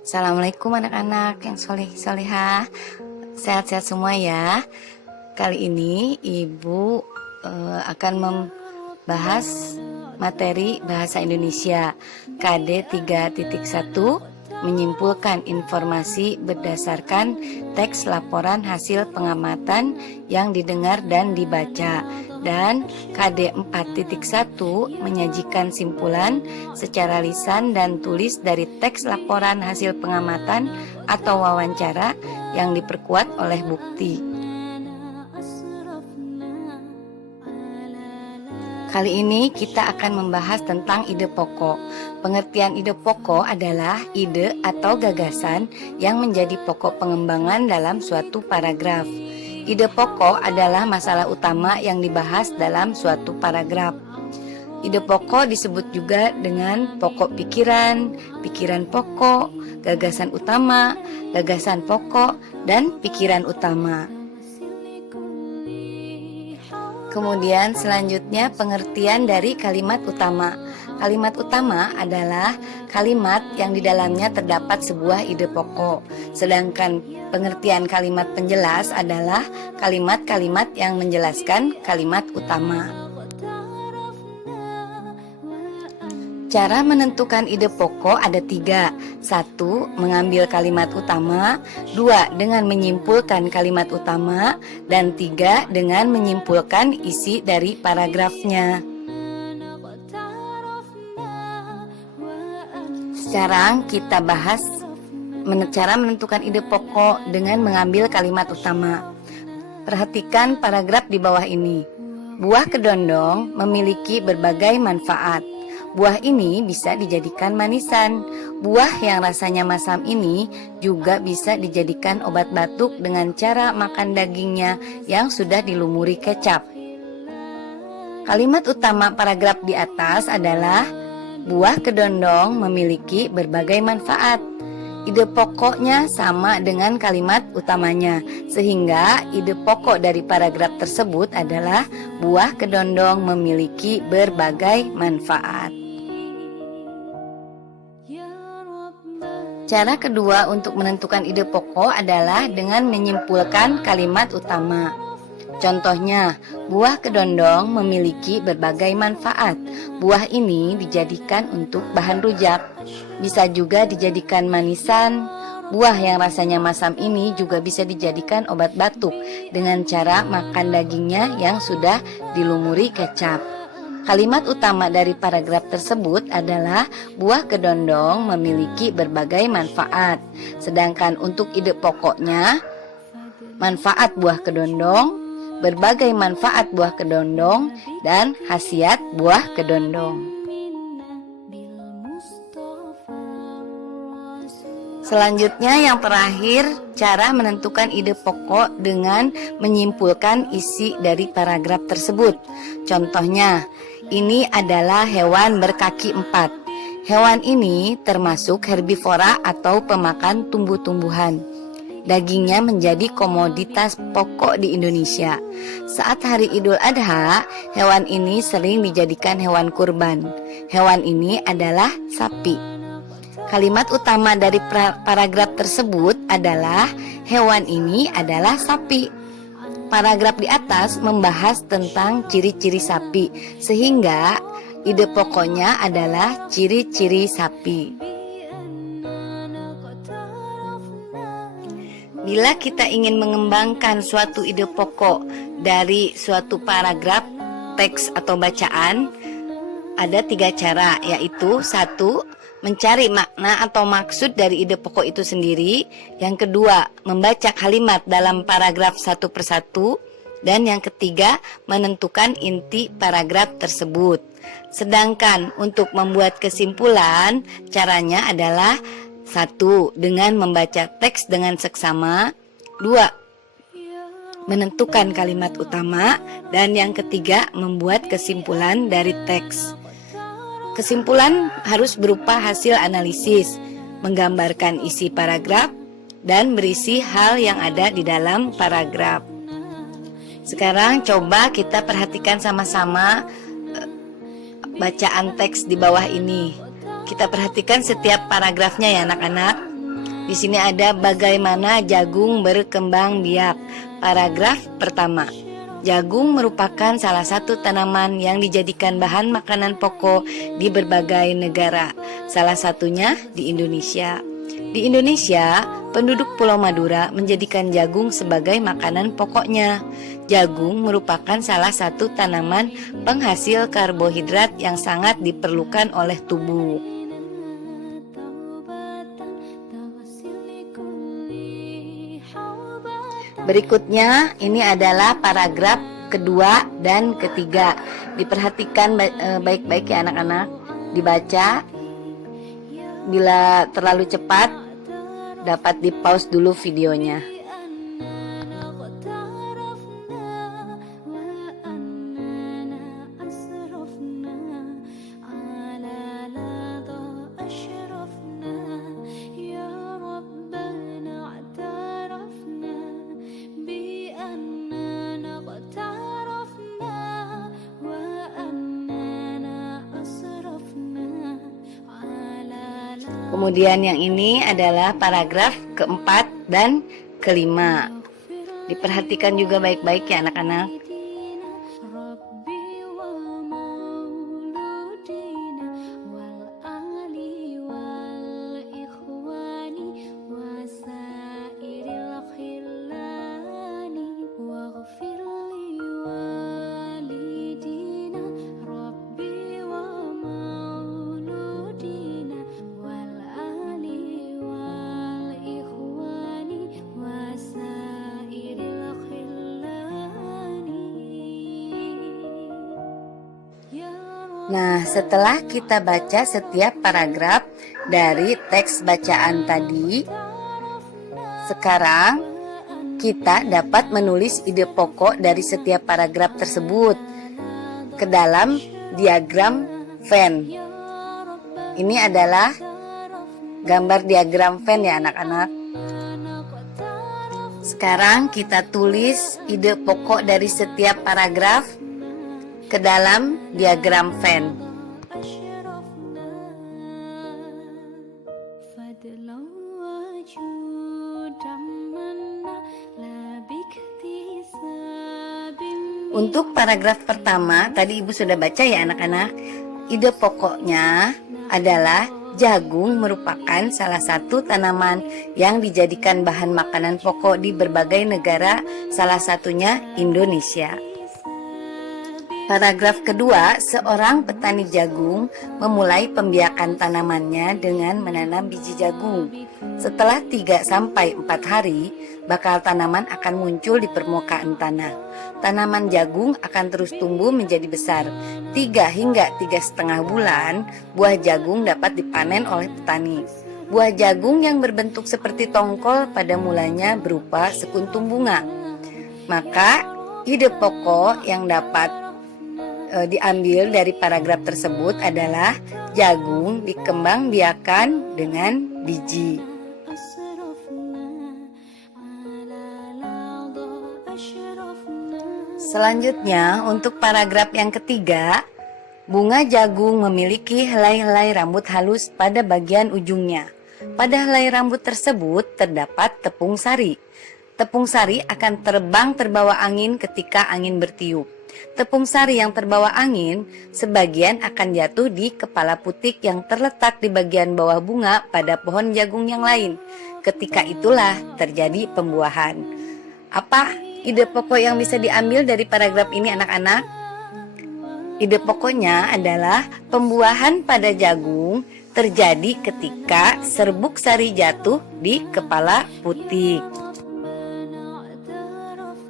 Assalamualaikum anak-anak yang soleh-solehah. Sehat-sehat semua ya. Kali ini Ibu akan membahas materi Bahasa Indonesia KD 3.1, menyimpulkan informasi berdasarkan teks laporan hasil pengamatan yang didengar dan dibaca. Dan KD 4.1 menyajikan simpulan secara lisan dan tulis dari teks laporan hasil pengamatan atau wawancara yang diperkuat oleh bukti. Kali ini kita akan membahas tentang ide pokok. Pengertian ide pokok adalah ide atau gagasan yang menjadi pokok pengembangan dalam suatu paragraf. Ide pokok adalah masalah utama yang dibahas dalam suatu paragraf. Ide pokok disebut juga dengan pokok pikiran, pikiran pokok, gagasan utama, gagasan pokok, dan pikiran utama. Kemudian selanjutnya pengertian dari kalimat utama. Kalimat utama adalah kalimat yang di dalamnya terdapat sebuah ide pokok. Sedangkan pengertian kalimat penjelas adalah kalimat-kalimat yang menjelaskan kalimat utama. Cara menentukan ide pokok ada 3. 1. Mengambil kalimat utama. 2. Dengan menyimpulkan kalimat utama. Dan 3. Dengan menyimpulkan isi dari paragrafnya. Sekarang kita bahas cara menentukan ide pokok dengan mengambil kalimat utama. Perhatikan paragraf di bawah ini. Buah kedondong memiliki berbagai manfaat. Buah ini bisa dijadikan manisan. Buah yang rasanya masam ini juga bisa dijadikan obat batuk dengan cara makan dagingnya yang sudah dilumuri kecap. Kalimat utama paragraf di atas adalah buah kedondong memiliki berbagai manfaat. Ide pokoknya sama dengan kalimat utamanya, sehingga ide pokok dari paragraf tersebut adalah buah kedondong memiliki berbagai manfaat. Cara kedua untuk menentukan ide pokok adalah dengan menyimpulkan kalimat utama. Contohnya, buah kedondong memiliki berbagai manfaat. Buah ini dijadikan untuk bahan rujak. Bisa juga dijadikan manisan. Buah yang rasanya masam ini juga bisa dijadikan obat batuk dengan cara makan dagingnya yang sudah dilumuri kecap. Kalimat utama dari paragraf tersebut adalah buah kedondong memiliki berbagai manfaat. Sedangkan untuk ide pokoknya, manfaat buah kedondong, berbagai manfaat buah kedondong, dan khasiat buah kedondong. Selanjutnya yang terakhir, cara menentukan ide pokok dengan menyimpulkan isi dari paragraf tersebut. Contohnya, ini adalah hewan berkaki 4. Hewan ini termasuk herbivora atau pemakan tumbuh-tumbuhan. Dagingnya menjadi komoditas pokok di Indonesia. Saat hari Idul Adha, hewan ini sering dijadikan hewan kurban. Hewan ini adalah sapi. Kalimat utama dari paragraf tersebut adalah hewan ini adalah sapi. Paragraf di atas membahas tentang ciri-ciri sapi, sehingga ide pokoknya adalah ciri-ciri sapi. Bila kita ingin mengembangkan suatu ide pokok dari suatu paragraf teks atau bacaan, ada 3 cara, yaitu 1. Mencari makna atau maksud dari ide pokok itu sendiri. Yang kedua, membaca kalimat dalam paragraf satu persatu. Dan yang ketiga, menentukan inti paragraf tersebut. Sedangkan untuk membuat kesimpulan, caranya adalah 1. Dengan membaca teks dengan seksama. 2. Menentukan kalimat utama. Dan yang ketiga, membuat kesimpulan dari teks. Kesimpulan harus berupa hasil analisis, menggambarkan isi paragraf, dan berisi hal yang ada di dalam paragraf. Sekarang coba kita perhatikan sama-sama bacaan teks di bawah ini. Kita perhatikan setiap paragrafnya ya anak-anak. Di sini ada bagaimana jagung berkembang biak. Paragraf pertama. Jagung merupakan salah satu tanaman yang dijadikan bahan makanan pokok di berbagai negara, salah satunya di Indonesia. Di Indonesia, penduduk Pulau Madura menjadikan jagung sebagai makanan pokoknya. Jagung merupakan salah satu tanaman penghasil karbohidrat yang sangat diperlukan oleh tubuh. Berikutnya, ini adalah paragraf kedua dan ketiga. Diperhatikan baik-baik ya anak-anak. Dibaca. Bila terlalu cepat, dapat di-pause dulu videonya. Kemudian yang ini adalah paragraf keempat dan kelima. Diperhatikan juga baik-baik ya anak-anak. Nah, setelah kita baca setiap paragraf dari teks bacaan tadi, sekarang kita dapat menulis ide pokok dari setiap paragraf tersebut ke dalam diagram Venn. Ini adalah gambar diagram Venn ya anak-anak. Sekarang kita tulis ide pokok dari setiap paragraf ke dalam diagram Venn. Untuk paragraf pertama, tadi Ibu sudah baca ya anak-anak. Ide pokoknya adalah jagung merupakan salah satu tanaman yang dijadikan bahan makanan pokok di berbagai negara, salah satunya Indonesia. Paragraf kedua, seorang petani jagung memulai pembiakan tanamannya dengan menanam biji jagung. Setelah 3-4 hari, bakal tanaman akan muncul di permukaan tanah. Tanaman jagung akan terus tumbuh menjadi besar. 3 hingga 3,5 bulan, buah jagung dapat dipanen oleh petani. Buah jagung yang berbentuk seperti tongkol pada mulanya berupa sekuntum bunga. Maka, ide pokok yang dapat diambil dari paragraf tersebut adalah jagung dikembangbiakan dengan biji. Selanjutnya, untuk paragraf yang ketiga, bunga jagung memiliki helai-helai rambut halus pada bagian ujungnya. Pada helai rambut tersebut terdapat tepung sari. Tepung sari akan terbang terbawa angin ketika angin bertiup. Tepung sari yang terbawa angin sebagian akan jatuh di kepala putik yang terletak di bagian bawah bunga pada pohon jagung yang lain. Ketika itulah terjadi pembuahan. Apa ide pokok yang bisa diambil dari paragraf ini anak-anak? Ide pokoknya adalah pembuahan pada jagung terjadi ketika serbuk sari jatuh di kepala putik.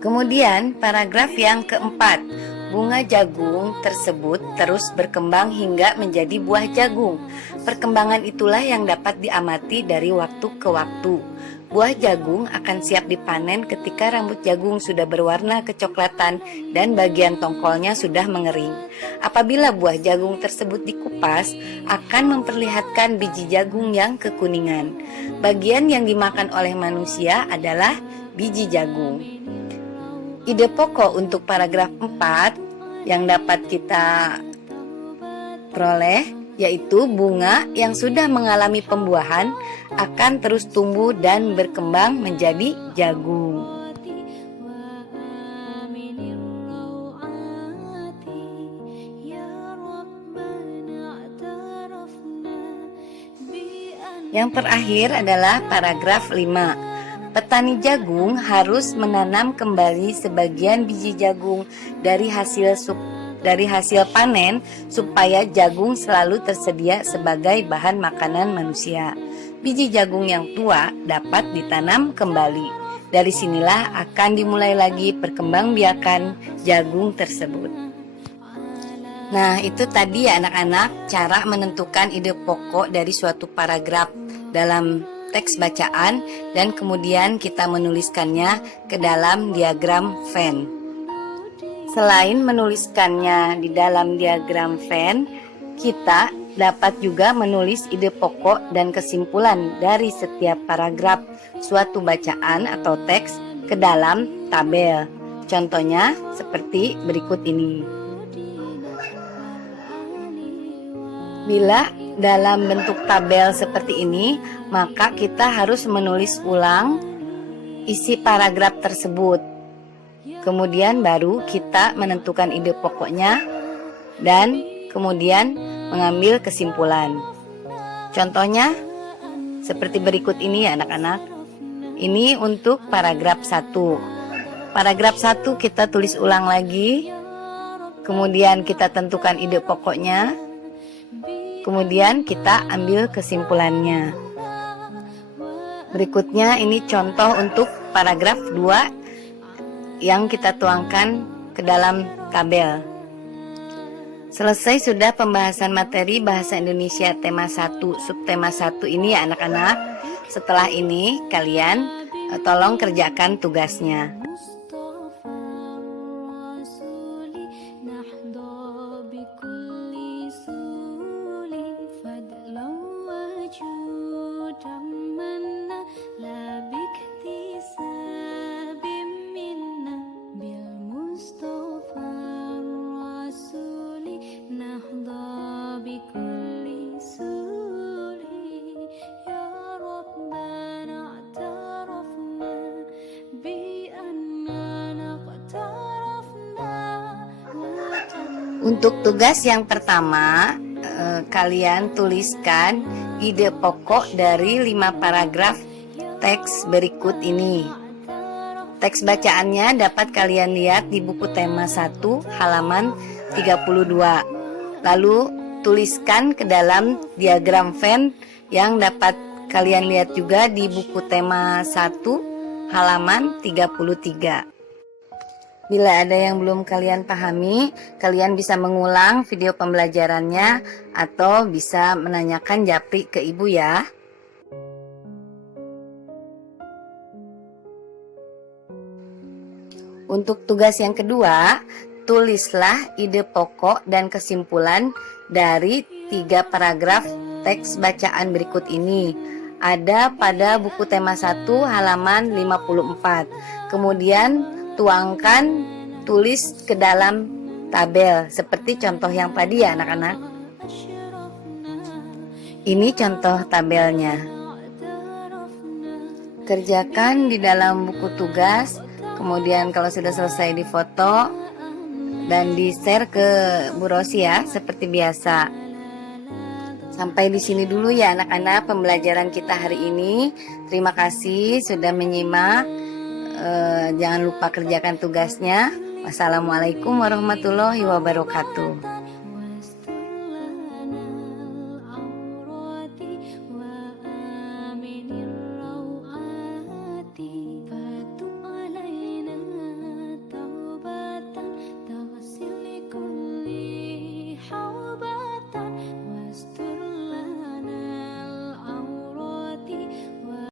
Kemudian paragraf yang keempat, bunga jagung tersebut terus berkembang hingga menjadi buah jagung. Perkembangan itulah yang dapat diamati dari waktu ke waktu. Buah jagung akan siap dipanen ketika rambut jagung sudah berwarna kecoklatan dan bagian tongkolnya sudah mengering. Apabila buah jagung tersebut dikupas, akan memperlihatkan biji jagung yang kekuningan. Bagian yang dimakan oleh manusia adalah biji jagung. Ide pokok untuk paragraf 4 yang dapat kita peroleh yaitu bunga yang sudah mengalami pembuahan akan terus tumbuh dan berkembang menjadi jagung. Yang terakhir adalah paragraf 5. Petani jagung harus menanam kembali sebagian biji jagung dari hasil panen supaya jagung selalu tersedia sebagai bahan makanan manusia. Biji jagung yang tua dapat ditanam kembali. Dari sinilah akan dimulai lagi perkembangbiakan jagung tersebut. Nah, itu tadi ya anak-anak, cara menentukan ide pokok dari suatu paragraf dalam teks bacaan dan kemudian kita menuliskannya ke dalam diagram Venn. Selain menuliskannya di dalam diagram Venn, kita dapat juga menulis ide pokok dan kesimpulan dari setiap paragraf suatu bacaan atau teks ke dalam tabel. Contohnya seperti berikut ini. Bila dalam bentuk tabel seperti ini, maka kita harus menulis ulang isi paragraf tersebut. Kemudian baru kita menentukan ide pokoknya dan kemudian mengambil kesimpulan. Contohnya seperti berikut ini ya anak-anak. Ini untuk paragraf 1. Paragraf 1 kita tulis ulang lagi. Kemudian kita tentukan ide pokoknya. Kemudian kita ambil kesimpulannya. Berikutnya ini contoh untuk paragraf 2 yang kita tuangkan ke dalam tabel. Selesai sudah pembahasan materi bahasa Indonesia tema 1, subtema 1 ini ya anak-anak. Setelah ini kalian tolong kerjakan tugasnya. Untuk tugas yang pertama, kalian tuliskan ide pokok dari 5 paragraf teks berikut ini. Teks bacaannya dapat kalian lihat di buku tema 1 halaman 32. Lalu tuliskan ke dalam diagram Venn yang dapat kalian lihat juga di buku tema 1 halaman 33. Bila ada yang belum kalian pahami, kalian bisa mengulang video pembelajarannya atau bisa menanyakan japri ke ibu ya. Untuk tugas yang kedua, tulislah ide pokok dan kesimpulan dari 3 paragraf teks bacaan berikut ini. Ada pada buku tema 1 halaman 54. Kemudian tuangkan, tulis ke dalam tabel seperti contoh yang tadi ya anak-anak. Ini contoh tabelnya. Kerjakan di dalam buku tugas, kemudian kalau sudah selesai difoto dan di-share ke Bu Rosi ya seperti biasa. Sampai di sini dulu ya anak-anak pembelajaran kita hari ini. Terima kasih sudah menyimak. Jangan lupa kerjakan tugasnya. Wassalamualaikum warahmatullahi wabarakatuh.